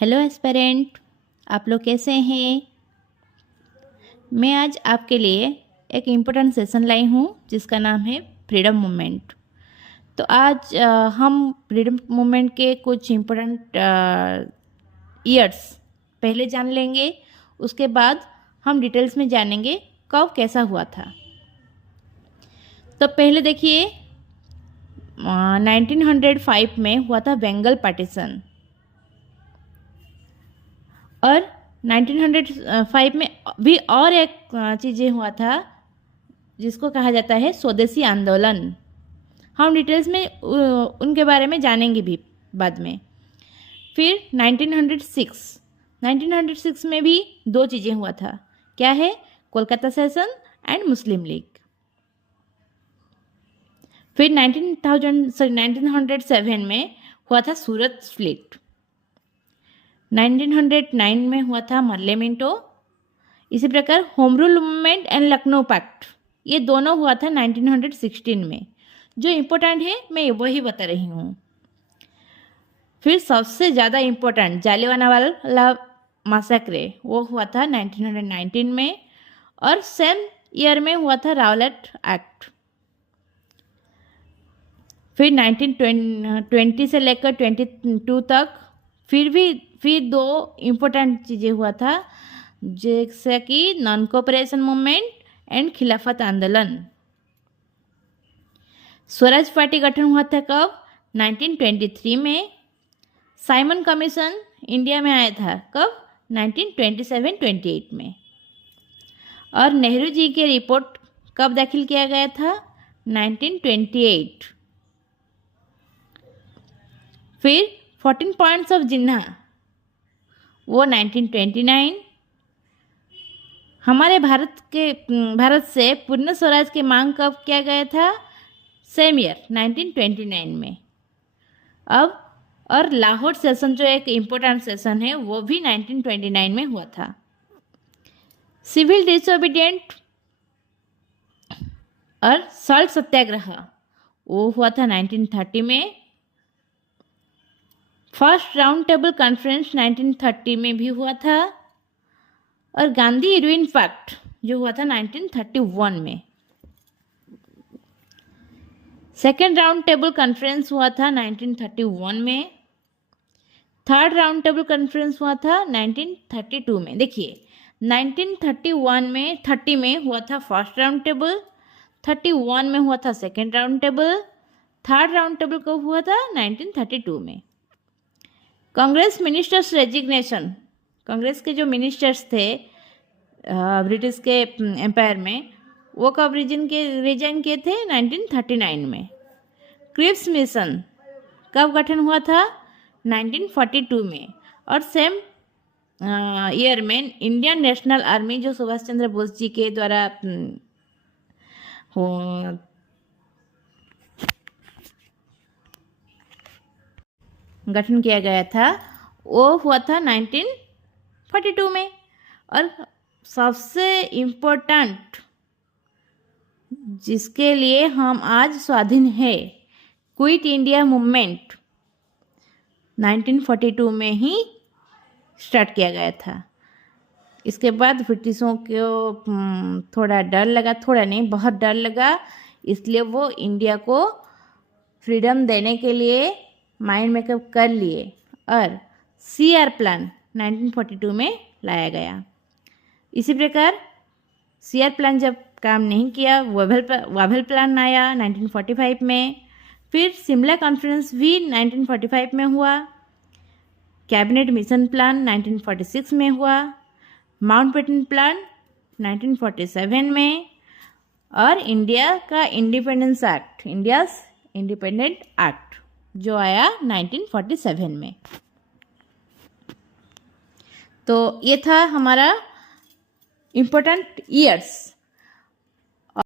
Hello aspirant, आप लोग कैसे हैं। मैं आज आपके लिए एक इम्पोर्टेंट सेशन लाई हूँ जिसका नाम है फ्रीडम मूवमेंट। तो आज हम फ्रीडम मूवमेंट के कुछ इम्पोर्टेंट ईयर्स पहले जान लेंगे। उसके बाद हम डिटेल्स में जानेंगे कब कैसा हुआ था। तो पहले देखिए 1905 में हुआ था बंगाल पार्टीशन, और 1905 में भी और एक चीज़ें हुआ था जिसको कहा जाता है स्वदेशी आंदोलन। हम डिटेल्स में उनके बारे में जानेंगे भी बाद में। फिर 1906 में भी दो चीज़ें हुआ था। क्या है? Kolkata session and Muslim league. फिर 1907 में हुआ था सूरत स्प्लिट। 1909 में हुआ था मरलेमेंटो। इसी प्रकार Home Rule Movement and Lucknow Pact, ये दोनों हुआ था 1916 में। जो इम्पोर्टेंट है मैं वही बता रही हूँ। फिर सबसे ज़्यादा इम्पोर्टेंट जालियांवाला मैसेक्रे, वो हुआ था 1919 में, और सेम ईयर में हुआ था रावलेट एक्ट। फिर 1920 से लेकर 22 तक फिर दो इम्पोर्टेंट चीज़ें हुआ था, जैसे कि नॉन कोऑपरेशन मूवमेंट एंड खिलाफत आंदोलन। स्वराज पार्टी गठन हुआ था कब? 1923 में। साइमन कमीशन इंडिया में आया था कब? 1927-28 में। और नेहरू जी के रिपोर्ट कब दाखिल किया गया था? 1928। फिर 14 पॉइंट्स ऑफ जिन्ना, वो 1929। हमारे भारत से पूर्ण स्वराज की मांग कब किया गया था? सेम ईयर 1929 में। अब और लाहौर सेशन जो एक इम्पोर्टेंट सेशन है वो भी 1929 में हुआ था। सिविल डिसोबीडियंट और सॉल्ट सत्याग्रह, वो हुआ था 1930 में। फर्स्ट राउंड टेबल कॉन्फ्रेंस 1930 में भी हुआ था। और गांधी इरविन पैक्ट जो हुआ था 1931 में। सेकेंड राउंड टेबल कॉन्फ्रेंस हुआ था 1931 में। थर्ड राउंड टेबल कॉन्फ्रेंस हुआ था 1932 में। देखिए 1931 में 30 में हुआ था फर्स्ट राउंड टेबल, 31 में हुआ था second round table, third round table कब हुआ था? 1932 में। कांग्रेस मिनिस्टर्स रेजिग्नेशन, कांग्रेस के जो मिनिस्टर्स थे ब्रिटिश के एम्पायर में, वो कब रिजाइन किए थे? 1939 में। क्रिप्स मिशन कब गठन हुआ था? 1942 में। और सेम ईयर में इंडियन नेशनल आर्मी जो सुभाष चंद्र बोस जी के द्वारा गठन किया गया था, वो हुआ था 1942 में। और सबसे इम्पोर्टेंट जिसके लिए हम आज स्वाधीन है, क्विट इंडिया मूवमेंट 1942 में ही स्टार्ट किया गया था। इसके बाद ब्रिटिशों को थोड़ा डर लगा, थोड़ा नहीं बहुत डर लगा, इसलिए वो इंडिया को फ्रीडम देने के लिए माइंड मेकअप कर लिए और CR प्लान 1942 में लाया गया। इसी प्रकार CR प्लान जब काम नहीं किया, वाभेल प्लान आया 1945 में। फिर शिमला कॉन्फ्रेंस भी 1945 में हुआ। कैबिनेट मिशन प्लान 1946 में हुआ। माउंटबेटन प्लान 1947 में। और इंडिया का independence act, India's independent act जो आया 1947 में। तो ये था हमारा इम्पोर्टेंट ईयर्स